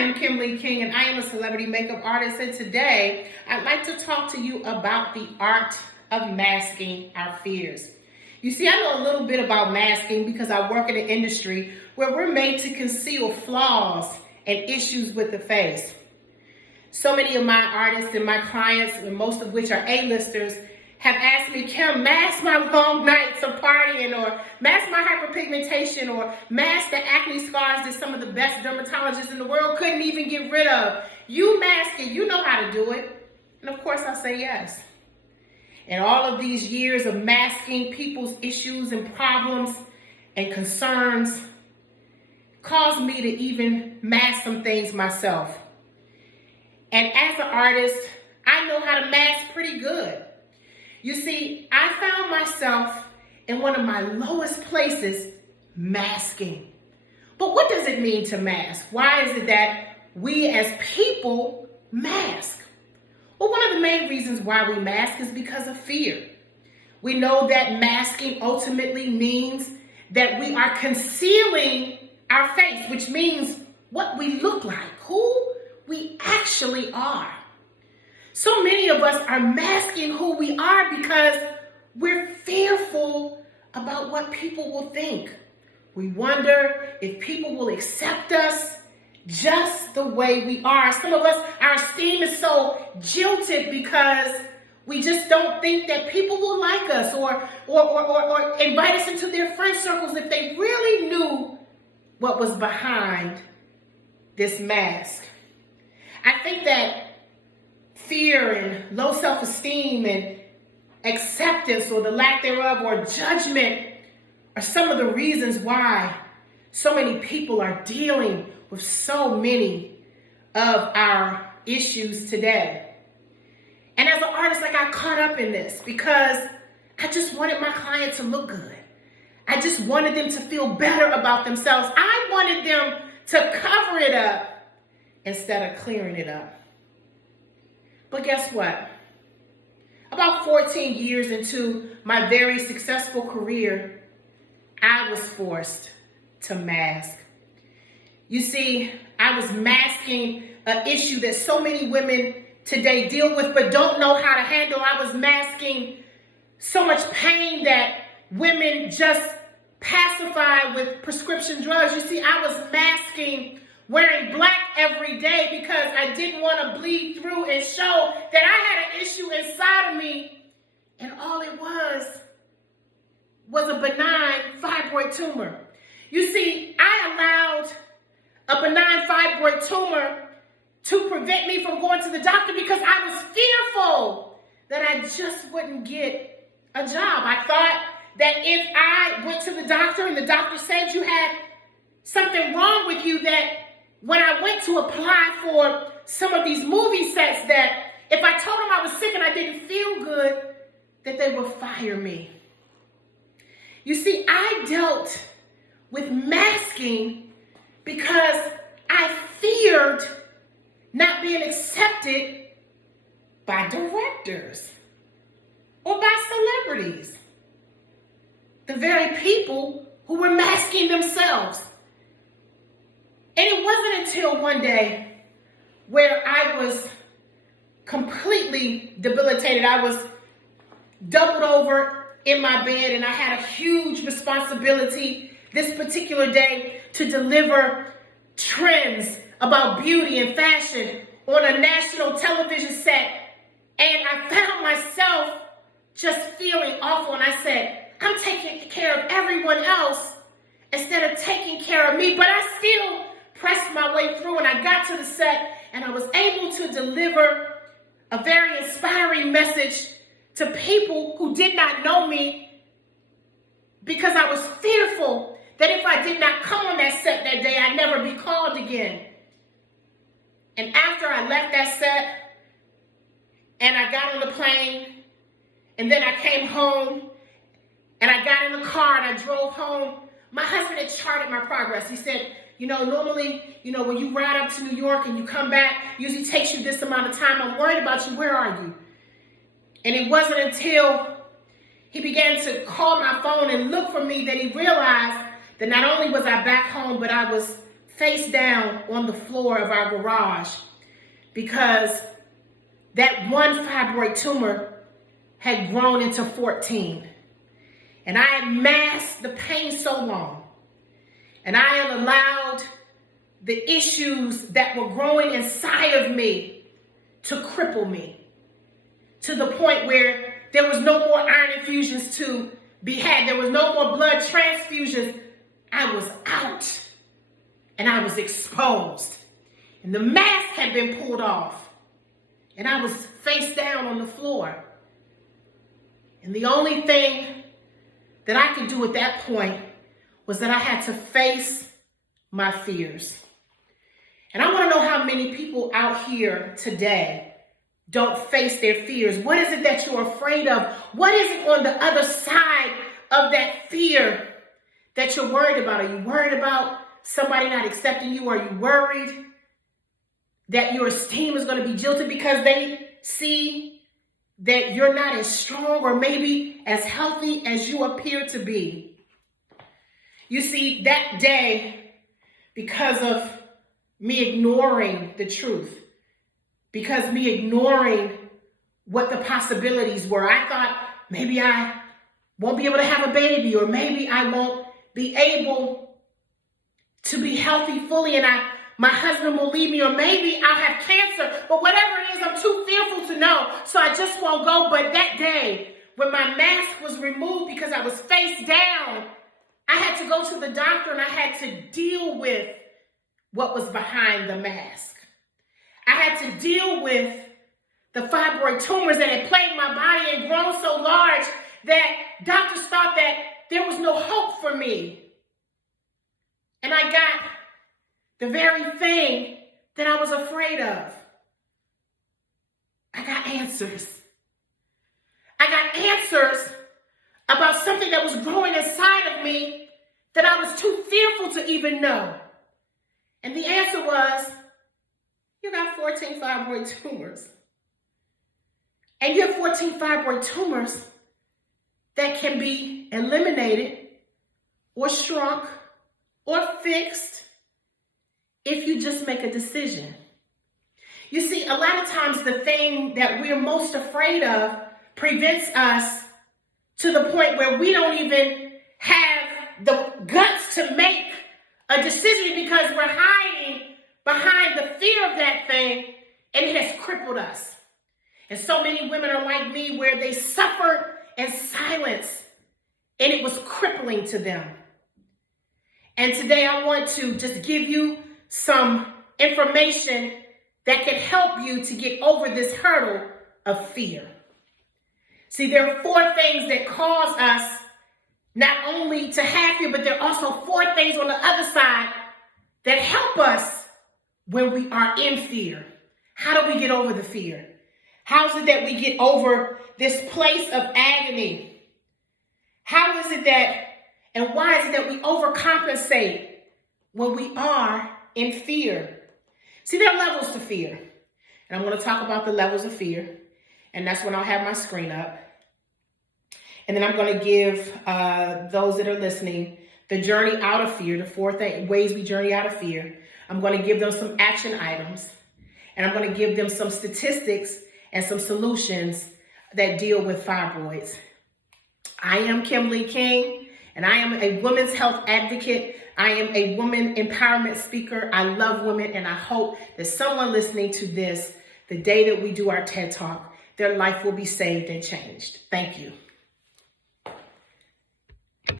am Kimberly King, and I am a celebrity makeup artist. And today, I'd like to talk to you about the art of masking our fears. You see, I know a little bit about masking because I work in an industry where we're made to conceal flaws and issues with the face. So many of my artists and my clients, and most of which are A-listers, have asked me, Kim, mask my long nights of partying, or mask my hyperpigmentation, or mask the acne scars that some of the best dermatologists in the world couldn't even get rid of. You mask it, you know how to do it. And of course I say yes. And all of these years of masking people's issues and problems and concerns caused me to even mask some things myself. And as an artist, I know how to mask pretty good. You see, I found myself in one of my lowest places, masking. But what does it mean to mask? Why is it that we as people mask? Well, one of the main reasons why we mask is because of fear. We know that masking ultimately means that we are concealing our face, which means what we look like, who we actually are. So many of us are masking who we are because we're fearful about what people will think. We wonder if people will accept us just the way we are. Some of us, our esteem is so jilted because we just don't think that people will like us or invite us into their friend circles if they really knew what was behind this mask. I think that fear and low self-esteem and acceptance or the lack thereof or judgment are some of the reasons why so many people are dealing with so many of our issues today. And as an artist, I got caught up in this because I just wanted my client to look good. I just wanted them to feel better about themselves. I wanted them to cover it up instead of clearing it up. But guess what? About 14 years into my very successful career, I was forced to mask. You see, I was masking an issue that so many women today deal with but don't know how to handle. I was masking so much pain that women just pacify with prescription drugs. You see, I was masking wearing black every day because I didn't want to bleed through and show that I had an issue inside of me, and all it was a benign fibroid tumor. You see, I allowed a benign fibroid tumor to prevent me from going to the doctor because I was fearful that I just wouldn't get a job. I thought that if I went to the doctor and the doctor said you had something wrong with you, that when I went to apply for some of these movie sets, that if I told them I was sick and I didn't feel good, that they would fire me. You see, I dealt with masking because I feared not being accepted by directors or by celebrities, the very people who were masking themselves. And it wasn't until one day where I was completely debilitated. I was doubled over in my bed, and I had a huge responsibility this particular day to deliver trends about beauty and fashion on a national television set. And I found myself just feeling awful. And I said, I'm taking care of everyone else instead of taking care of me. But I still pressed my way through, and I got to the set, and I was able to deliver a very inspiring message to people who did not know me because I was fearful that if I did not come on that set that day, I'd never be called again. And after I left that set and I got on the plane, and then I came home and I got in the car and I drove home, my husband had charted my progress. He said, normally, when you ride up to New York and you come back, usually takes you this amount of time. I'm worried about you. Where are you? And it wasn't until he began to call my phone and look for me that he realized that not only was I back home, but I was face down on the floor of our garage because that one fibroid tumor had grown into 14. And I had masked the pain so long. And I had allowed the issues that were growing inside of me to cripple me to the point where there was no more iron infusions to be had. There was no more blood transfusions. I was out and I was exposed. And the mask had been pulled off. And I was face down on the floor. And the only thing that I could do at that point was that I had to face my fears. And I want to know how many people out here today don't face their fears. What is it that you're afraid of? What is it on the other side of that fear that you're worried about? Are you worried about somebody not accepting you? Are you worried that your esteem is going to be jilted because they see that you're not as strong or maybe as healthy as you appear to be? You see, that day, because of me ignoring the truth, because me ignoring what the possibilities were, I thought maybe I won't be able to have a baby, or maybe I won't be able to be healthy fully, and my husband will leave me, or maybe I'll have cancer. But whatever it is, I'm too fearful to know, so I just won't go. But that day, when my mask was removed because I was face down, I had to go to the doctor and I had to deal with what was behind the mask. I had to deal with the fibroid tumors that had plagued my body and grown so large that doctors thought that there was no hope for me. And I got the very thing that I was afraid of. I got answers. I got answers about something that was growing inside of me that I was too fearful to even know. And the answer was, you got 14 fibroid tumors. And you have 14 fibroid tumors that can be eliminated or shrunk or fixed if you just make a decision. You see, a lot of times the thing that we're most afraid of prevents us to the point where we don't even have the guts to make a decision because we're hiding behind the fear of that thing, and it has crippled us. And so many women are like me, where they suffered in silence and it was crippling to them. And today I want to just give you some information that can help you to get over this hurdle of fear. See, there are 4 things that cause us not only to have fear, but there are also 4 things on the other side that help us when we are in fear. How do we get over the fear? How is it that we get over this place of agony? How is it that, and why is it that we overcompensate when we are in fear? See, there are levels to fear. And I'm going to talk about the levels of fear. And that's when I'll have my screen up. And then I'm going to give those that are listening the journey out of fear, the 4 ways we journey out of fear. I'm going to give them some action items. And I'm going to give them some statistics and some solutions that deal with fibroids. I am Kimberly King, and I am a women's health advocate. I am a woman empowerment speaker. I love women, and I hope that someone listening to this, the day that we do our TED Talk, their life will be saved and changed. Thank you.